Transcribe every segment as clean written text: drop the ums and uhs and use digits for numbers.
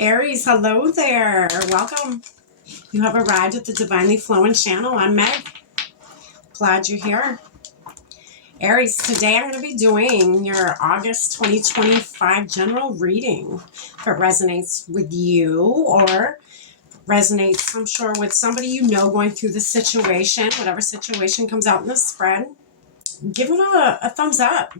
Aries, hello there. Welcome. You have arrived at the Divinely Flowing channel. I'm Meg. Glad you're here. Aries, today I'm going to be doing your August 2025 general reading. If it resonates with you or resonates, I'm sure, with somebody you know going through the situation, whatever situation comes out in the spread, give it a thumbs up.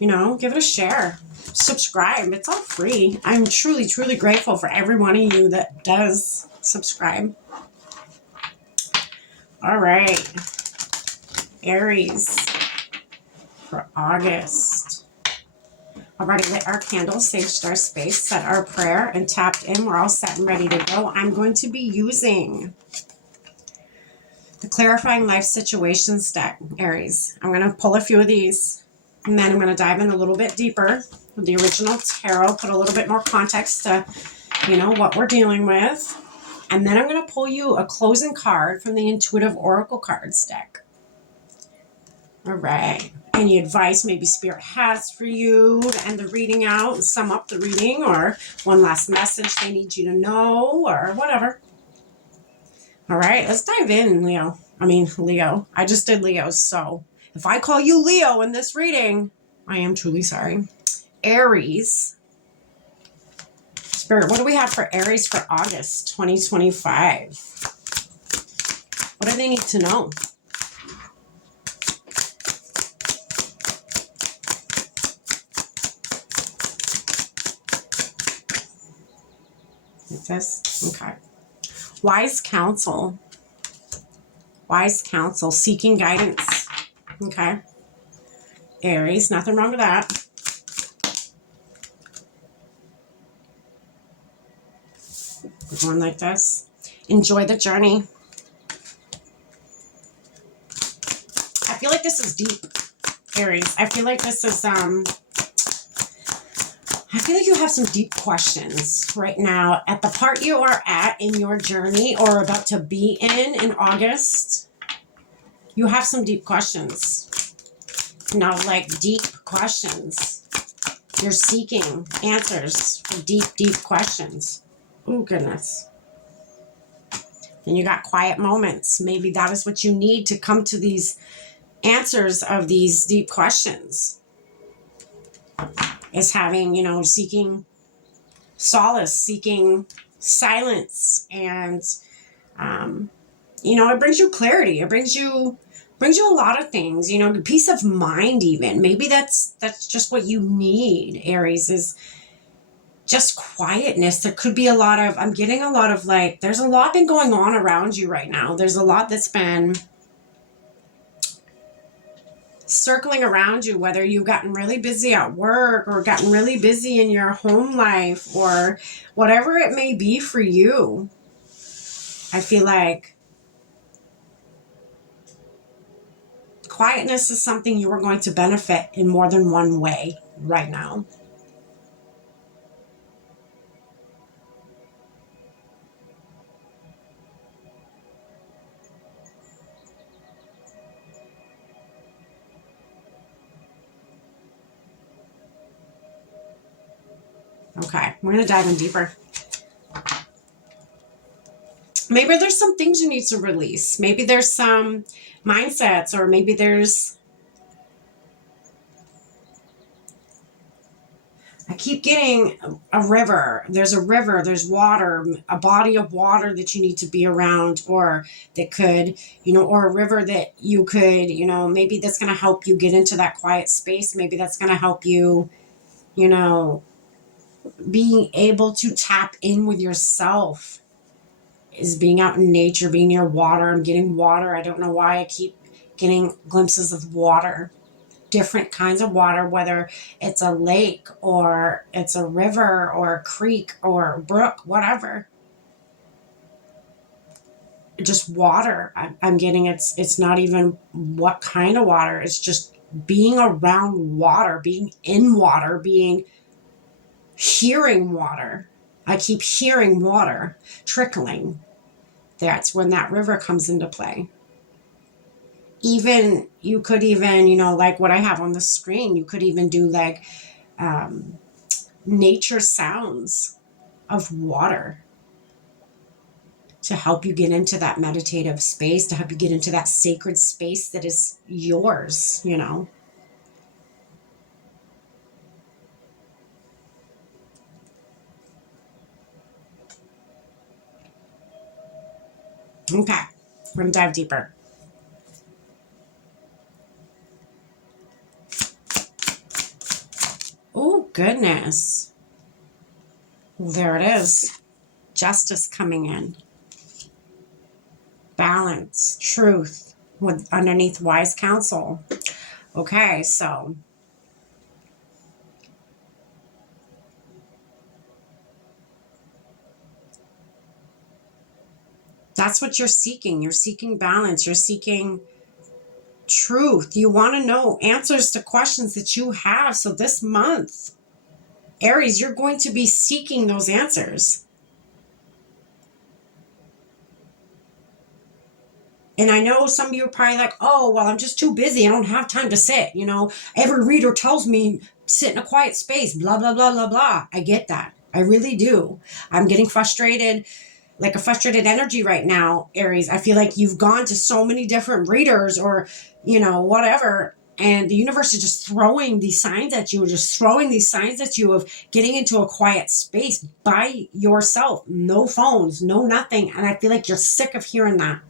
Give it a share. Subscribe. It's all free. I'm truly, truly grateful for every one of you that does subscribe. All right. Aries for August. Already lit our candles, saged our space, set our prayer, and tapped in. We're all set and ready to go. I'm going to be using the Clarifying Life Situations deck, Aries. I'm going to pull a few of these, and then I'm going to dive in a little bit deeper with the original tarot, put a little bit more context to, what we're dealing with. And then I'm going to pull you a closing card from the Intuitive Oracle Cards deck. All right. Any advice maybe Spirit has for you to end the reading out and sum up the reading, or one last message they need you to know, or whatever. All right, let's dive in, Leo. I just did Leo, so if I call you Leo in this reading, I am truly sorry. Aries. Spirit, what do we have for Aries for August 2025? What do they need to know? Like this? Okay. Wise counsel. Wise counsel. Seeking guidance. Okay. Aries, nothing wrong with that. One like this. Enjoy the journey. I feel like this is deep, Aries. I feel like this is, I feel like you have some deep questions right now at the part you are at in your journey or about to be in August. You have some deep questions. Like deep questions. You're seeking answers for deep, deep questions. Oh, goodness. And you got quiet moments. Maybe that is what you need to come to these answers of these deep questions. Is having, seeking solace, seeking silence. And, it brings you clarity. It brings you a lot of things, peace of mind even. Maybe that's just what you need, Aries, is just quietness. There could be I'm getting a lot of there's a lot been going on around you right now. There's a lot that's been circling around you, whether you've gotten really busy at work or gotten really busy in your home life or whatever it may be for you. I feel like quietness is something you are going to benefit in more than one way right now. Okay, we're going to dive in deeper. Maybe there's some things you need to release. Maybe there's some mindsets, or maybe there's... I keep getting a river. There's a river, there's water, a body of water that you need to be around, or that could, or a river that you could, maybe that's going to help you get into that quiet space. Maybe that's going to help you, being able to tap in with yourself, is being out in nature, being near water. I'm getting water. I don't know why I keep getting glimpses of water. Different kinds of water, whether it's a lake or it's a river or a creek or a brook, whatever. Just water. I'm getting it's not even what kind of water. It's just being around water, being in water, hearing water. I keep hearing water trickling. That's when that river comes into play. Even, you could even, like what I have on the screen, you could even do nature sounds. of water to help you get into that meditative space, to help you get into that sacred space that is yours, you know. Okay, we're going to dive deeper. Oh, goodness. There it is. Justice coming in. Balance, truth, with underneath wise counsel. Okay, so that's what you're seeking. You're seeking balance. You're seeking truth. You want to know answers to questions that you have. So this month, Aries, you're going to be seeking those answers. And I know some of you are probably like, oh, well, I'm just too busy. I don't have time to sit. You know, every reader tells me sit in a quiet space, blah, blah, blah, blah, blah. I get that. I really do. I'm getting frustrated, like a frustrated energy right now, Aries. I feel like you've gone to so many different readers or, you know, whatever. And the universe is just throwing these signs at you, just throwing these signs at you of getting into a quiet space by yourself. No phones, no nothing. And I feel like you're sick of hearing that.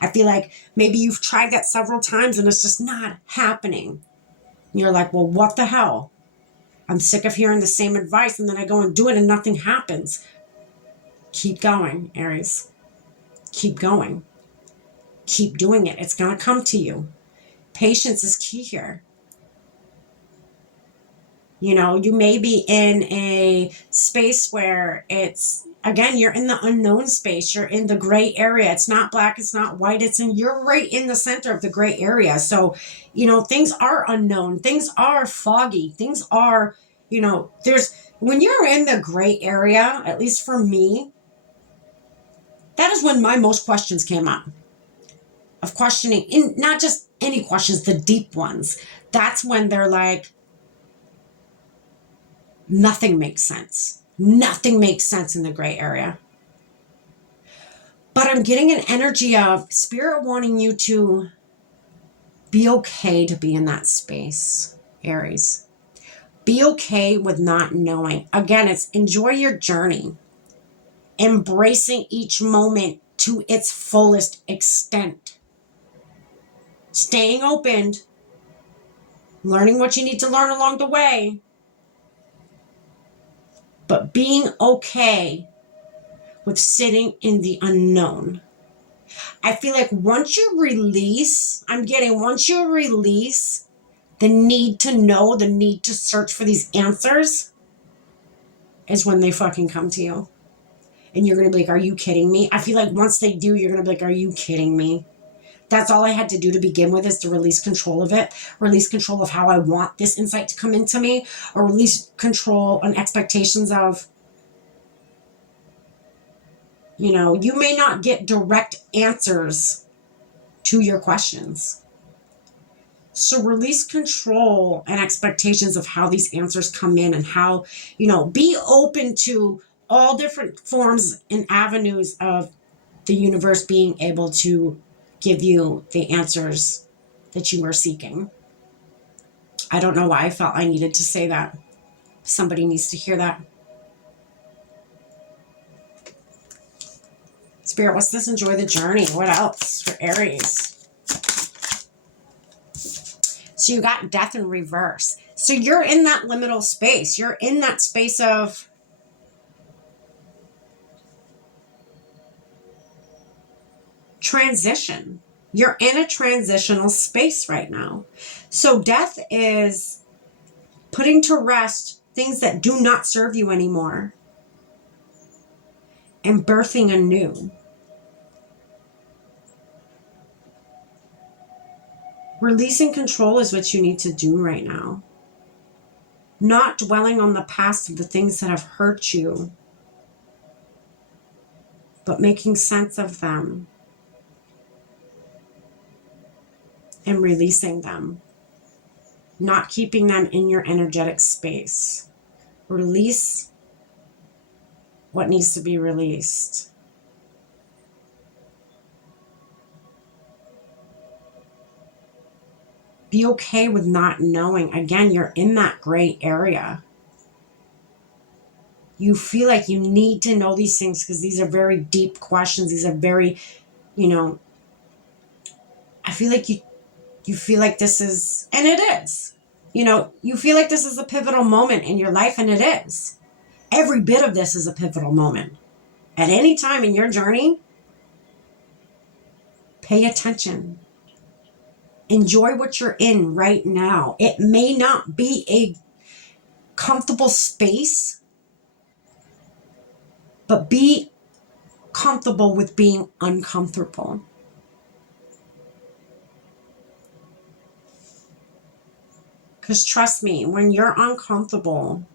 I feel like maybe you've tried that several times and it's just not happening. You're like, well, what the hell? I'm sick of hearing the same advice, and then I go and do it and nothing happens. Keep going, Aries. Keep going. Keep doing it. It's going to come to you. Patience is key here. You know, you may be in a space where it's, again, you're in the unknown space. You're in the gray area. It's not black. It's not white. You're right in the center of the gray area. So, you know, things are unknown. Things are foggy. Things are, you know, when you're in the gray area, at least for me, that is when my most questions came up. Of questioning, in not just any questions, the deep ones. That's when they're like, nothing makes sense. Nothing makes sense in the gray area. But I'm getting an energy of spirit wanting you to be okay to be in that space, Aries. Be okay with not knowing. Again, it's enjoy your journey, embracing each moment to its fullest extent, staying open, learning what you need to learn along the way, but being okay with sitting in the unknown. I feel like once you release the need to know, the need to search for these answers, is when they fucking come to you. And you're going to be like, are you kidding me? I feel like once they do, you're going to be like, are you kidding me? That's all I had to do to begin with, is to release control of it, release control of how I want this insight to come into me, or release control and expectations of, you know, you may not get direct answers to your questions. So release control and expectations of how these answers come in, and how, you know, be open to all different forms and avenues of the universe being able to give you the answers that you are seeking. I don't know why I felt I needed to say that. Somebody needs to hear that. Spirit, what's this? Enjoy the journey. What else for Aries? So you got death in reverse. So you're in that liminal space. You're in that space of transition. You're in a transitional space right now. So death is putting to rest things that do not serve you anymore and birthing anew. Releasing control is what you need to do right now. Not dwelling on the past of the things that have hurt you, but making sense of them and releasing them. Not keeping them in your energetic space. Release what needs to be released. Be okay with not knowing. Again, you're in that gray area. You feel like you need to know these things because these are very deep questions. These are very, you know, I feel like you feel like this is, and it is, you know, you feel like this is a pivotal moment in your life, and it is. Every bit of this is a pivotal moment. At any time in your journey, pay attention. Enjoy what you're in right now. It may not be a comfortable space, but be comfortable with being uncomfortable. Because trust me, when you're uncomfortable,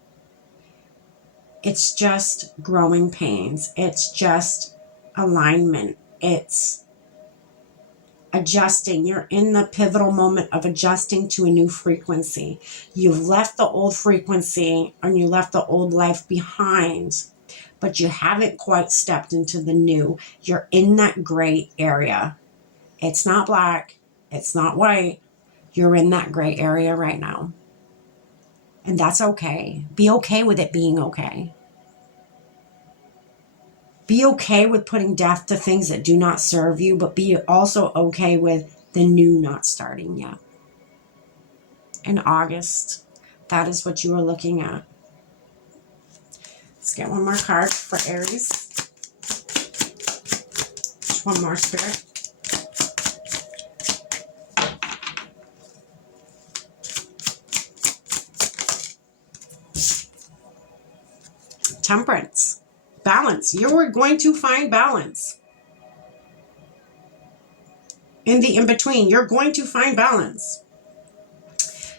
it's just growing pains. It's just alignment. It's adjusting. You're in the pivotal moment of adjusting to a new frequency. You've left the old frequency and you left the old life behind, but you haven't quite stepped into the new. You're in that gray area. It's not black. It's not white. You're in that gray area right now. And that's okay. Be okay with it being okay. Be okay with putting death to things that do not serve you, but be also okay with the new not starting yet. In August, that is what you are looking at. Let's get one more card for Aries. Just one more, Spirit. Temperance. Balance. You're going to find balance. In the in-between, you're going to find balance.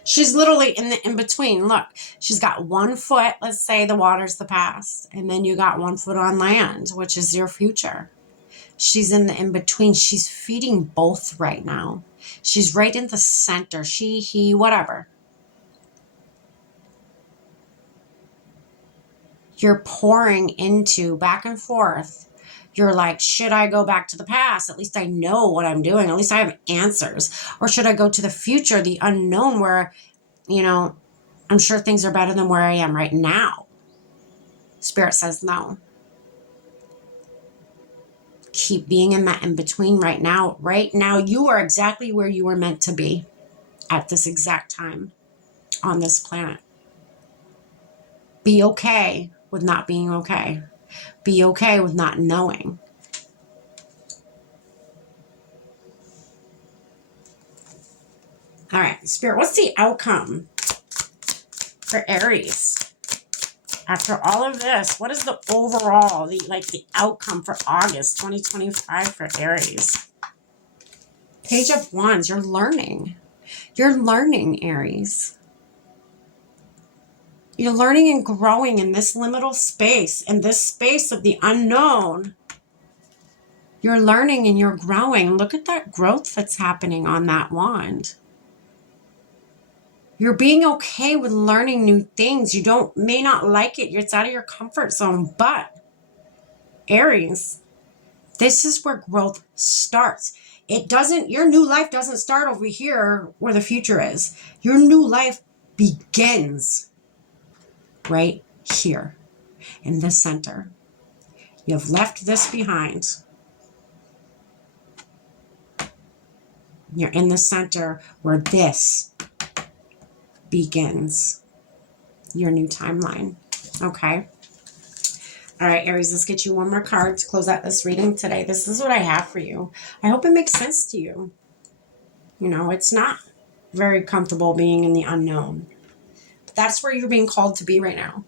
She's literally in the in-between. Look, she's got 1 foot, let's say the water's the past, and then you got 1 foot on land, which is your future. She's in the in-between. She's feeding both right now. She's right in the center. She, he, whatever. You're pouring into back and forth. You're like, should I go back to the past? At least I know what I'm doing. At least I have answers. Or should I go to the future, the unknown, where, you know, I'm sure things are better than where I am right now? Spirit says no. Keep being in that in between right now. Right now, you are exactly where you were meant to be at this exact time on this planet. Be okay with not being okay. Be okay with not knowing. All right, Spirit, what's the outcome for Aries? After all of this, what is the overall, the outcome for August 2025 for Aries? Page of Wands, you're learning. You're learning, Aries. You're learning and growing in this liminal space, in this space of the unknown. You're learning and you're growing. Look at that growth that's happening on that wand. You're being okay with learning new things. You may not like it. It's out of your comfort zone, but Aries, this is where growth starts. Your new life doesn't start over here where the future is. Your new life begins right here in the center. You've left this behind. You're in the center where this begins your new timeline. Okay. All right, Aries, let's get you one more card to close out this reading today. This is what I have for you. I hope it makes sense to you. You know, it's not very comfortable being in the unknown. But that's where you're being called to be right now.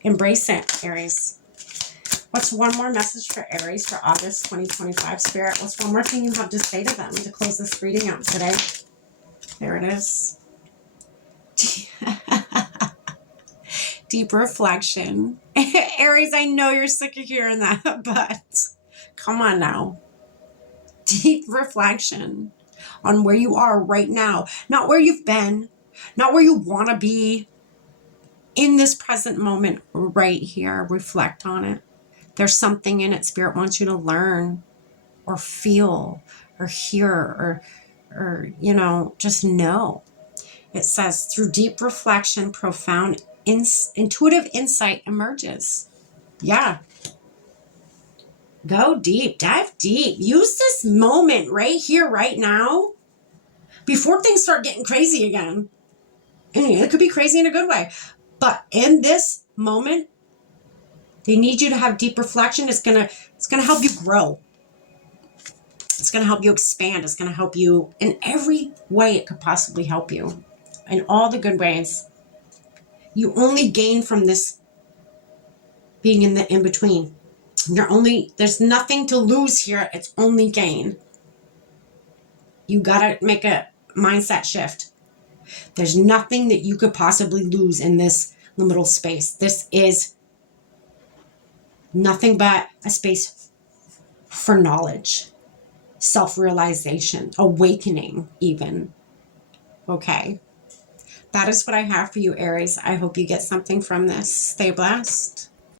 Embrace it, Aries. What's one more message for Aries for August 2025, Spirit? What's one more thing you have to say to them to close this reading out today? There it is. Deep reflection. Aries, I know you're sick of hearing that, but come on now. Deep reflection on where you are right now. Not where you've been, not where you want to be, in this present moment right here, reflect on it. There's something in it Spirit wants you to learn or feel or hear or just know. It says, through deep reflection, profound intuitive insight emerges. Yeah. Go deep, dive deep. Use this moment right here, right now, before things start getting crazy again. And it could be crazy in a good way. But in this moment, they need you to have deep reflection. It's gonna help you grow. It's gonna help you expand. It's gonna help you in every way it could possibly help you. In all the good ways. You only gain from this being in the in-between. There's nothing to lose here. It's only gain. You gotta make a mindset shift. There's nothing that you could possibly lose in this liminal space. This is nothing but a space for knowledge, self-realization, awakening even. Okay. That is what I have for you, Aries. I hope you get something from this. Stay blessed.